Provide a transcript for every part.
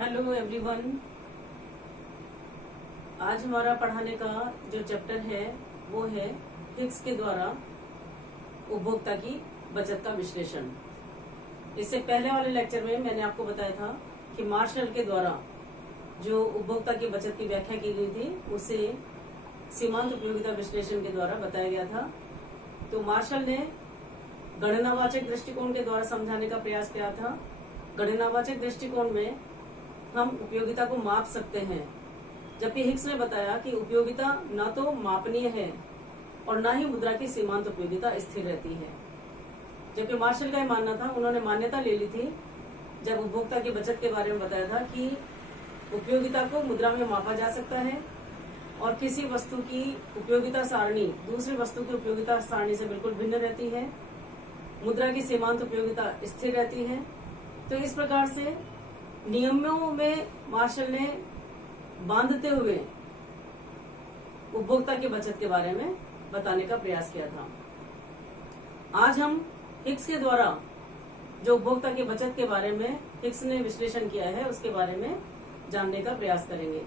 Hello everyone. आज हमारा पढ़ाने का जो चैप्टर है वो है हिग्स के द्वारा उपभोक्ता की बचत का विश्लेषण। इससे पहले वाले लेक्चर में मैंने आपको बताया था कि मार्शल के द्वारा जो उपभोक्ता की बचत की व्याख्या की गई थी उसे सीमांत उपयोगिता विश्लेषण के द्वारा बताया गया था। तो मार्शल ने गणनावाचक दृष्टिकोण के द्वारा समझाने का प्रयास किया था। गणनावाचक दृष्टिकोण में हम उपयोगिता को माप सकते हैं, जबकि हिग्स ने बताया कि उपयोगिता न तो मापनीय है और न ही मुद्रा की सीमांत उपयोगिता स्थिर रहती है। जबकि मार्शल का यह मानना था, उन्होंने मान्यता ले ली थी जब उपभोक्ता की बचत के बारे में बताया था कि उपयोगिता को मुद्रा में मापा जा सकता है और किसी वस्तु की उपयोगिता सारणी दूसरी वस्तु की उपयोगिता सारणी से बिल्कुल भिन्न रहती है। मुद्रा की सीमांत उपयोगिता स्थिर रहती है। तो इस प्रकार से नियमों में मार्शल ने बांधते हुए उपभोक्ता की बचत के बारे में बताने का प्रयास किया था। आज हम हिग्स के द्वारा जो उपभोक्ता की बचत के बारे में हिग्स ने विश्लेषण किया है उसके बारे में जानने का प्रयास करेंगे।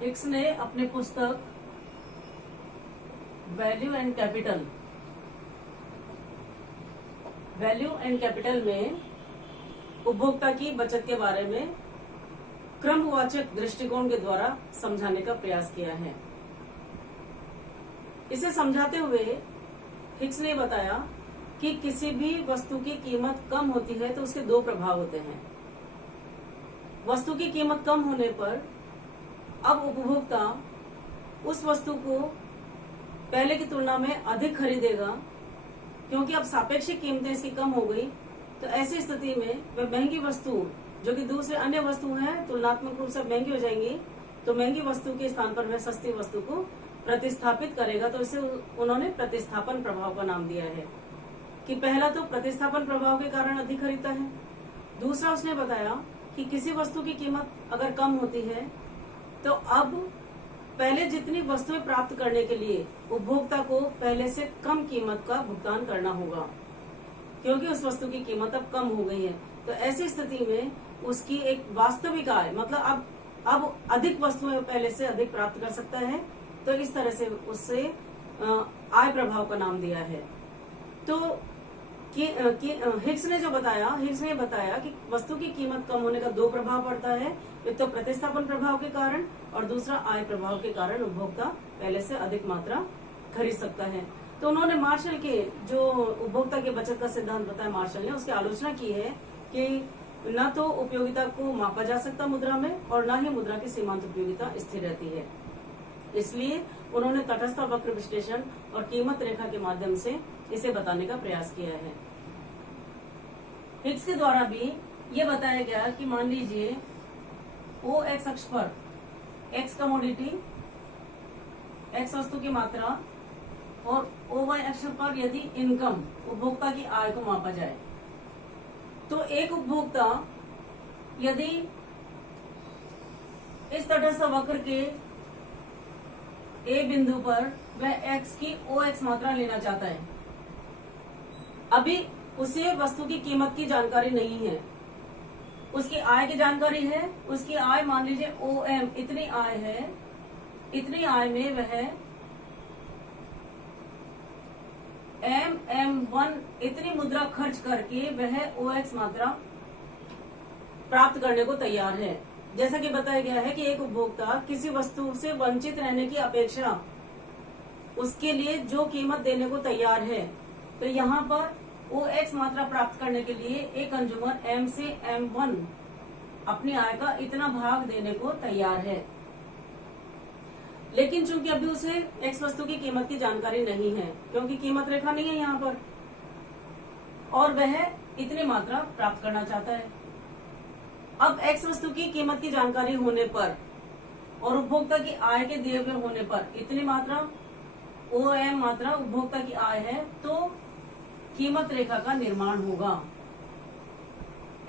हिग्स ने अपने पुस्तक वैल्यू एंड कैपिटल में उपभोक्ता की बचत के बारे में क्रमवाचक दृष्टिकोण के द्वारा समझाने का प्रयास किया है। इसे समझाते हुए हिग्स ने बताया कि किसी भी वस्तु की कीमत कम होती है तो उसके दो प्रभाव होते हैं। वस्तु की कीमत कम होने पर अब उपभोक्ता उस वस्तु को पहले की तुलना में अधिक खरीदेगा, क्योंकि अब सापेक्षिक कीमतें इसकी कम हो गई। तो ऐसी स्थिति में वह महंगी वस्तु जो कि दूसरे अन्य वस्तु हैं तुलनात्मक रूप से महंगी हो जाएंगी, तो महंगी वस्तु के स्थान पर वह सस्ती वस्तु को प्रतिस्थापित करेगा। तो इसे उन्होंने प्रतिस्थापन प्रभाव का नाम दिया है कि पहला तो प्रतिस्थापन प्रभाव के कारण अधिक खरीदता है। दूसरा उसने बताया कि किसी वस्तु की कीमत अगर कम होती है तो अब पहले जितनी वस्तुएं प्राप्त करने के लिए उपभोक्ता को पहले से कम कीमत का भुगतान करना होगा, क्योंकि उस वस्तु की कीमत अब कम हो गई है। तो ऐसी स्थिति में उसकी एक वास्तविक आय मतलब अब अधिक वस्तुएं पहले से अधिक प्राप्त कर सकता है। तो इस तरह से उससे आय प्रभाव का नाम दिया है। तो हिग्स ने बताया कि वस्तु की कीमत कम होने का दो प्रभाव पड़ता है, एक तो प्रतिस्थापन प्रभाव के कारण और दूसरा आय प्रभाव के कारण उपभोक्ता पहले से अधिक मात्रा खरीद सकता है। तो उन्होंने मार्शल के जो उपभोक्ता की बचत का सिद्धांत बताया, मार्शल ने उसकी आलोचना की है कि न तो उपयोगिता को मापा जा सकता मुद्रा में और न ही मुद्रा की सीमांत उपयोगिता स्थिर रहती है। इसलिए उन्होंने तटस्थ वक्र विश्लेषण और कीमत रेखा के माध्यम से इसे बताने का प्रयास किया है। हिग्स के द्वारा भी ये बताया गया कि मान लीजिए ओ एक्स अक्ष पर एक्स कमोडिटी, एक्स वस्तु की मात्रा और ओ वाई अक्ष पर यदि इनकम उपभोक्ता की आय को मापा जाए, तो एक उपभोक्ता यदि इस तटस्थ वक्र के ए बिंदु पर वह एक्स की ओ एक्स मात्रा लेना चाहता है, अभी उसे वस्तु की कीमत की जानकारी नहीं है, उसकी आय की जानकारी है। उसकी आय मान लीजिए ओ एम इतनी आय है, इतनी आय में वह MM1 इतनी मुद्रा खर्च करके वह ओ एक्स मात्रा प्राप्त करने को तैयार है। जैसा कि बताया गया है कि एक उपभोक्ता किसी वस्तु से वंचित रहने की अपेक्षा उसके लिए जो कीमत देने को तैयार है, तो यहाँ पर ओ एक्स मात्रा प्राप्त करने के लिए एक कंज्यूमर M से M1 अपनी आय का इतना भाग देने को तैयार है। लेकिन चूंकि अभी उसे एक्स वस्तु की कीमत की जानकारी नहीं है, क्योंकि कीमत रेखा नहीं है यहाँ पर, और वह इतनी मात्रा प्राप्त करना चाहता है। अब एक्स वस्तु की कीमत की जानकारी होने पर और उपभोक्ता की आय के दिए हुए होने पर इतनी मात्रा ओ एम मात्रा उपभोक्ता की आय है, तो कीमत रेखा का निर्माण होगा।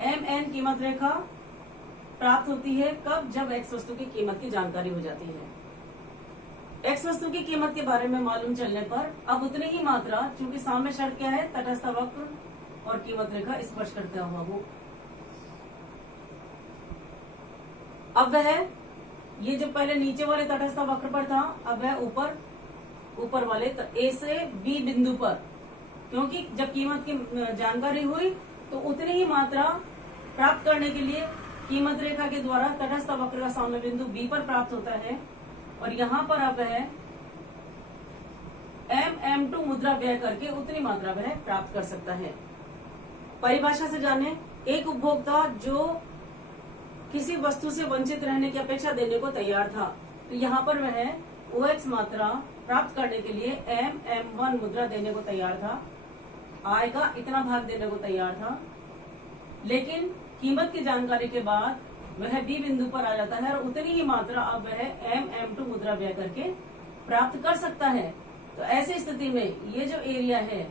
MN कीमत रेखा प्राप्त होती है कब? जब एक्स वस्तु की कीमत की जानकारी हो जाती है। एक्स वस्तु की कीमत के बारे में मालूम चलने पर अब उतनी ही मात्रा, चूंकि सामने शर्त क्या है, तटस्थ वक्र और कीमत रेखा स्पर्श करता हुआ हो। अब वह ये जो पहले नीचे वाले तटस्थ वक्र पर था, अब वह ऊपर वाले ए से बी बिंदु पर, क्योंकि जब कीमत की जानकारी हुई तो उतनी ही मात्रा प्राप्त करने के लिए कीमत रेखा के द्वारा तटस्थ वक्र का साम्य बिंदु बी पर प्राप्त होता है, और यहाँ पर अब वह MM2 मुद्रा व्यय करके उतनी मात्रा वह प्राप्त कर सकता है। परिभाषा से जाने, एक उपभोक्ता जो किसी वस्तु से वंचित रहने की अपेक्षा देने को तैयार था, तो यहाँ पर वह OX मात्रा प्राप्त करने के लिए MM1 मुद्रा देने को तैयार था, आय का इतना भाग देने को तैयार था, लेकिन कीमत की जानकारी के बाद वह बी बिंदु पर आ जाता है और उतनी ही मात्रा अब वह MM2 मुद्रा व्यय करके प्राप्त कर सकता है। तो ऐसी स्थिति में ये जो एरिया है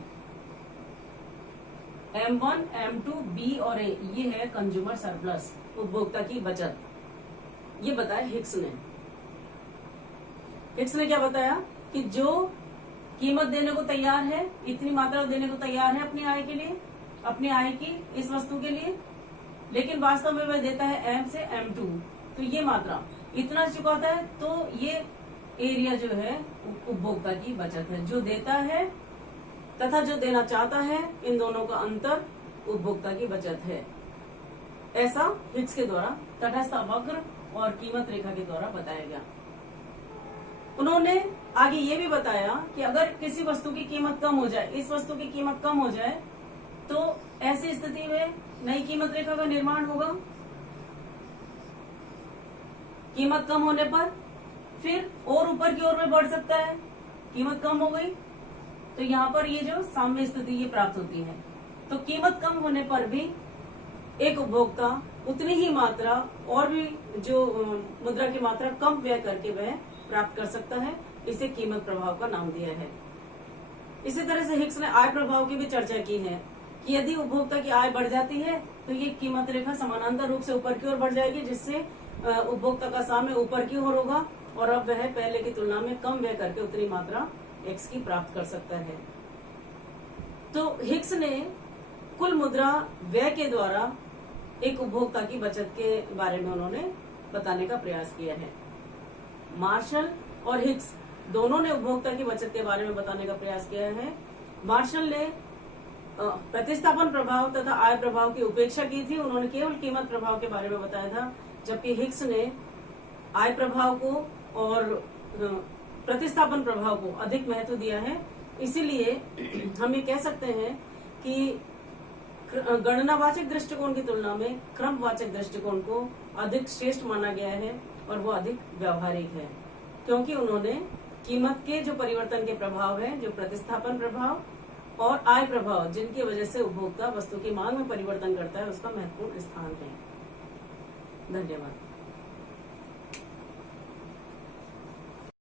M1, M2, B और A, ये है कंज्यूमर सरप्लस, उपभोक्ता की बचत। ये बताया हिक्स ने। हिक्स ने क्या बताया कि जो कीमत देने को तैयार है, इतनी मात्रा देने को तैयार है अपनी आय के लिए, अपनी आय की इस वस्तु के लिए, लेकिन वास्तव में वह देता है M से M2, तो ये मात्रा इतना चुकाता है, तो ये एरिया जो है उपभोक्ता की बचत है। जो देता है तथा जो देना चाहता है, इन दोनों का अंतर उपभोक्ता की बचत है। ऐसा हिक्स के द्वारा तटस्थ वक्र और कीमत रेखा के द्वारा बताया गया। उन्होंने आगे ये भी बताया कि अगर किसी वस्तु की कीमत कम हो जाए, इस वस्तु की कीमत कम हो जाए, तो ऐसी स्थिति में नई कीमत रेखा का निर्माण होगा। कीमत कम होने पर फिर और ऊपर की ओर में बढ़ सकता है। कीमत कम हो गई तो यहाँ पर ये जो साम्य स्थिति ये प्राप्त होती है। तो कीमत कम होने पर भी एक उपभोक्ता उतनी ही मात्रा और भी जो मुद्रा की मात्रा कम व्यय करके वह प्राप्त कर सकता है। इसे कीमत प्रभाव का नाम दिया है। इसी तरह से हिक्स ने आय प्रभाव की भी चर्चा की है कि यदि उपभोक्ता की आय बढ़ जाती है तो ये कीमत रेखा समानांतर रूप से ऊपर की ओर बढ़ जाएगी, जिससे उपभोक्ता का साम्य ऊपर की ओर होगा और अब वह पहले की तुलना में कम व्यय करके उतनी मात्रा एक्स की प्राप्त कर सकता है। तो हिक्स ने कुल मुद्रा व्यय के द्वारा एक उपभोक्ता की बचत के बारे में उन्होंने बताने का प्रयास किया है। मार्शल और हिक्स दोनों ने उपभोक्ता की बचत के बारे में बताने का प्रयास किया है। मार्शल ने प्रतिस्थापन प्रभाव तथा आय प्रभाव की उपेक्षा की थी, उन्होंने केवल कीमत प्रभाव के बारे में बताया था, जबकि हिक्स ने आय प्रभाव को और प्रतिस्थापन प्रभाव को अधिक महत्व दिया है। इसीलिए हम ये कह सकते हैं कि गणनावाचक दृष्टिकोण की तुलना में क्रमवाचक दृष्टिकोण को अधिक श्रेष्ठ माना गया है और वो अधिक व्यावहारिक है, क्योंकि उन्होंने कीमत के जो परिवर्तन के प्रभाव है, जो प्रतिस्थापन प्रभाव और आय प्रभाव, जिनकी वजह से उपभोक्ता वस्तु की मांग में परिवर्तन करता है, उसका महत्वपूर्ण स्थान है। धन्यवाद।